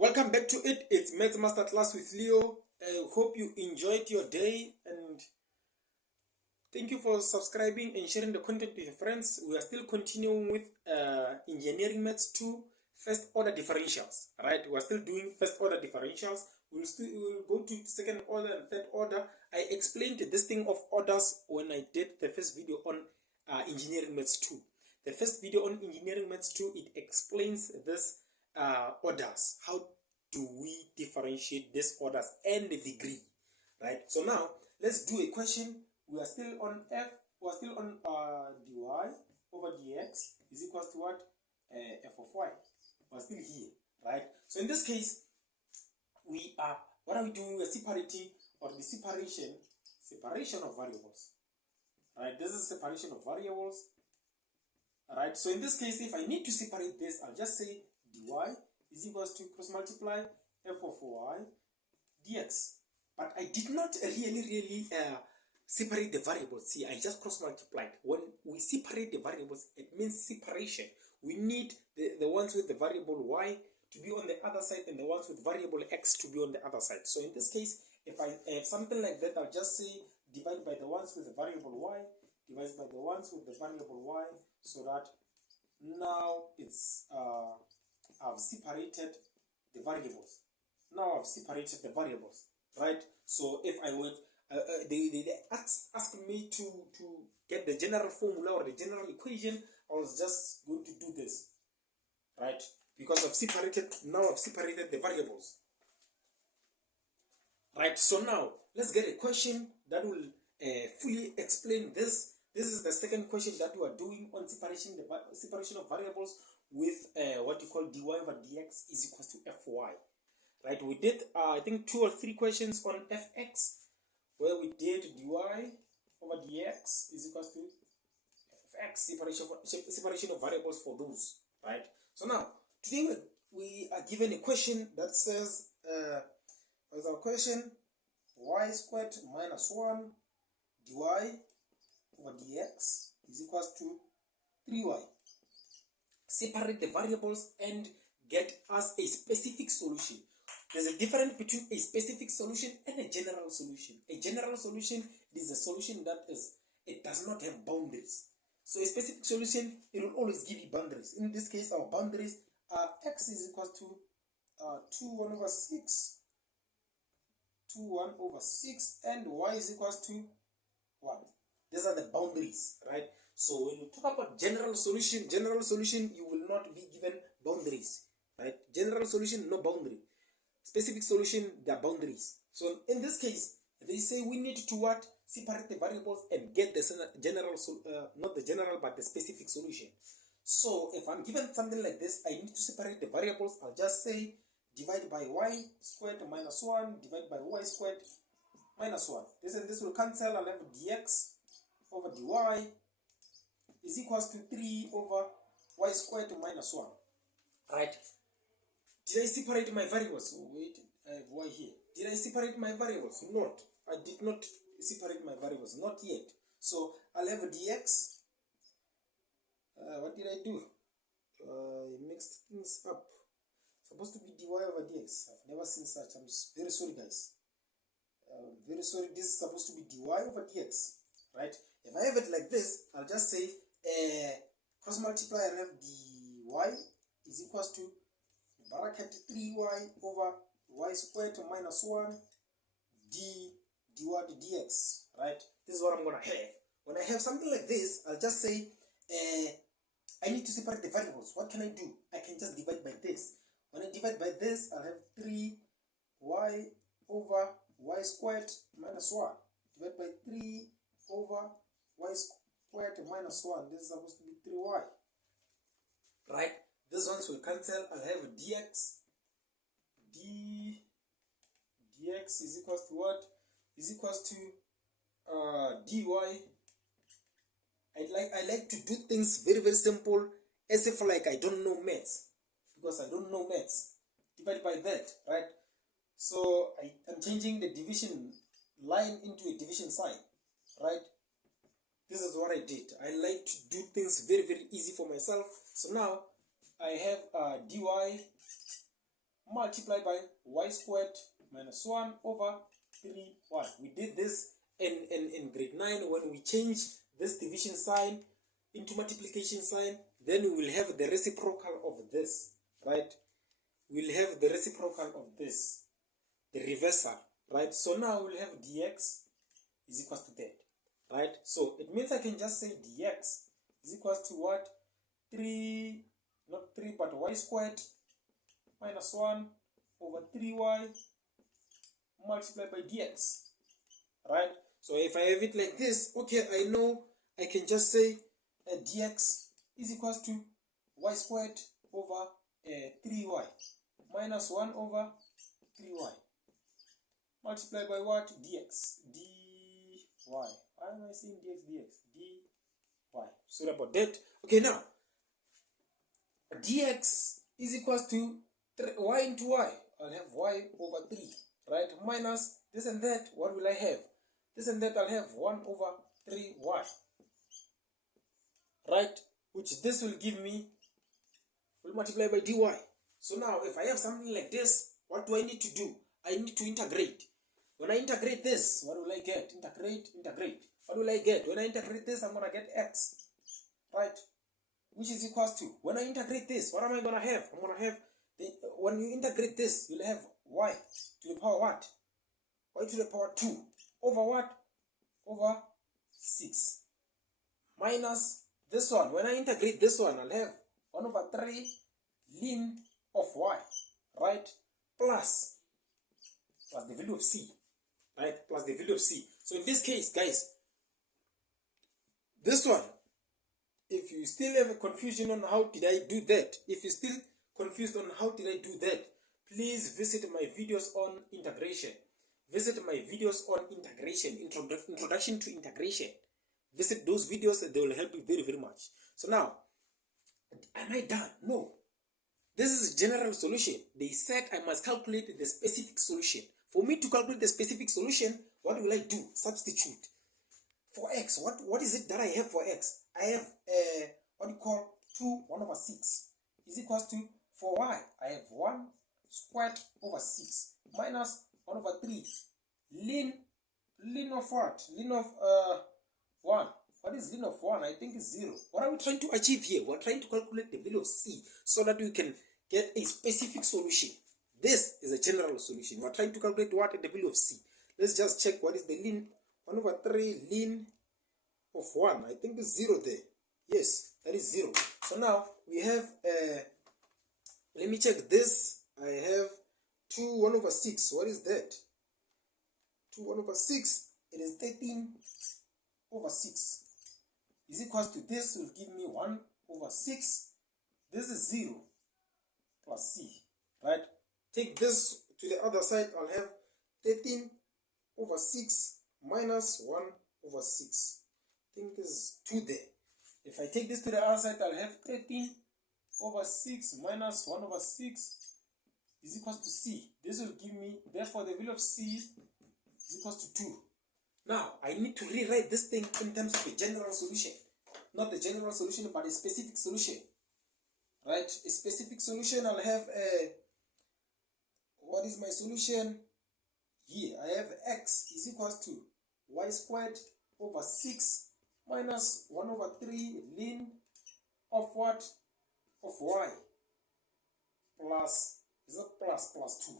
Welcome back to it. It's Maths Masterclass with Leo. I hope you enjoyed your day and thank you for subscribing and sharing the content with your friends. We are still continuing with Engineering Maths 2 first order differentials. Right? We are still doing first order differentials. We will go to second order and third order. I explained this thing of orders when I did the first video on Engineering Maths 2. The first video on Engineering Maths 2, it explains this orders. How do we differentiate these orders and the degree, right? So now let's do a question. We are still on f. We are still on dy over dx is equals to what? F of y. We are still here, right? So in this case, we are, what are we doing? We are separating, or the separation of variables, right? This is separation of variables. Alright, so in this case, if I need to separate this, I'll just say dy is equals to cross multiply f of y dx. But I did not really separate the variables. See, I just cross multiplied. When we separate the variables, it means separation. We need the ones with the variable y to be on the other side and the ones with variable x to be on the other side. So in this case, if I have something like that, I'll just say divide by the ones with the variable y divided by the ones with the variable y, so that now it's I've separated the variables. Now I've separated the variables, right? So if I would, they ask me to get the general formula or the general equation, I was just going to do this, right? Because I've separated the variables, right? So now let's get a question that will fully explain this. This is the second question that we are doing on separation of variables with what you call dy over dx is equals to fy. Right? We did I think 2 or 3 questions on fx, where we did dy over dx is equals to fx, separation of variables for those. Right? So now today we are given a question that says, as our question, y squared minus 1 dy over dx is equals to 3y. Separate the variables and get us a specific solution. There's a difference between a specific solution and a general solution. A general solution is a solution that it does not have boundaries. So a specific solution, it will always give you boundaries. In this case, our boundaries are x is equals to 1 over 6 and y is equals to 1. These are the boundaries, right? So when you talk about general solution, you will not be given boundaries, right? General solution, no boundary. Specific solution, there are boundaries. So in this case, they say we need to what? Separate the variables and get the general, not the general, but the specific solution. So if I'm given something like this, I need to separate the variables. I'll just say divide by y squared minus 1, divide by y squared minus 1. This and this will cancel. I'll have dx over dy is equals to 3 over y squared minus 1. Right? Did I separate my variables? Oh, wait, I have y here. Did I separate my variables? Not. I did not separate my variables. Not yet. So I'll have a dx. What did I do? I mixed things up. Supposed to be dy over dx. I've never seen such. I'm very sorry, guys. Very sorry. This is supposed to be dy over dx. Right? If I have it like this, I'll just say cross multiply. I have dy is equals to bracket 3y over y squared minus 1 dy dx. Right? This is what I'm gonna have. When I have something like this, I'll just say I need to separate the variables. What can I do? I can just divide by this. When I divide by this, I'll have 3y over y squared minus 1 divided by 3 over y squared minus 1. This is supposed to be 3y. Right? This ones will cancel. I'll have dx. Dx is equals to what? Is equals to dy. I like to do things very, very simple, as if like I don't know maths. Because I don't know maths. Divide by that, right? So I'm changing the division line into a division sign, right? This is what I did. I like to do things very, very easy for myself. So now I have dy multiplied by y squared minus 1 over 3y. We did this in grade 9 when we changed this division sign into multiplication sign. Then we will have the reciprocal of this, right? We'll have the reciprocal of this, the reversal, right? So now we'll have dx is equals to that, right? So it means I can just say dx is equals to what? 3, not 3, but y squared minus 1 over 3y multiplied by dx, right? So if I have it like this, okay, I know I can just say dx is equals to y squared over 3y minus 1 over 3y multiplied by what? Dx. Dy. Why am I saying dx? Dy. Sorry about that. Okay, now dx is equals to y into y. I'll have y over 3, right? Minus this and that. What will I have? This and that I'll have 1 over 3y, right? Which this will give me, will multiply by dy. So now if I have something like this, what do I need to do? I need to integrate. When I integrate this, what will I get? Integrate. What will I get? When I integrate this, I'm going to get x, right? Which is equals to, when I integrate this, what am I going to have? I'm going to have, when you integrate this, you'll have y to the power what? Y to the power 2 over what? Over 6 minus this one. When I integrate this one, I'll have 1 over 3 ln of y, right? Plus the value of c, right? Plus the value of c. So in this case, guys, this one, if you still have a confusion on how did I do that, if you're still confused on how did I do that, please visit my videos on integration. Visit my videos on integration, introduction to integration. Visit those videos and they will help you very, very much. So now, am I done? No. This is a general solution. They said I must calculate the specific solution. For me to calculate the specific solution, what will I do? Substitute. For x, what is it that I have for x? I have what you call 1 over 6 is equals to, for y, I have 1 squared over 6 minus 1 over 3 ln of what? Ln of 1. What is ln of 1? I think it's 0. What are we trying to achieve here? We're trying to calculate the value of c so that we can get a specific solution. This is a general solution. We're trying to calculate what? The value of c. Let's just check what is the ln 1 over 3 ln of 1. I think it's 0 there. Yes, that is 0. So now we have, let me check this. I have 1 over 6. What is that? 1 over 6. It is 13 over 6. Is equals to, this will give me 1 over 6. This is 0 plus c, right? Take this to the other side. I'll have 13 over 6 minus 1 over 6. I think there's 2 there. If I take this to the other side, I'll have 13 over 6 minus 1 over 6 is equals to c. This will give me, therefore the value of c is equals to 2. Now, I need to rewrite this thing in terms of a general solution. Not the general solution, but a specific solution. Right? A specific solution, I'll have what is my solution? Here, I have x is equals to y squared over 6 minus 1 over 3 ln of what? Of y plus, is that plus 2.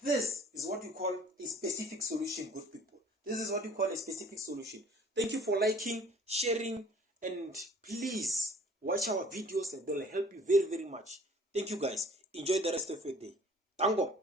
This is what you call a specific solution, good people. This is what you call a specific solution. Thank you for liking, sharing, and please watch our videos. They'll help you very, very much. Thank you guys. Enjoy the rest of your day. Tango.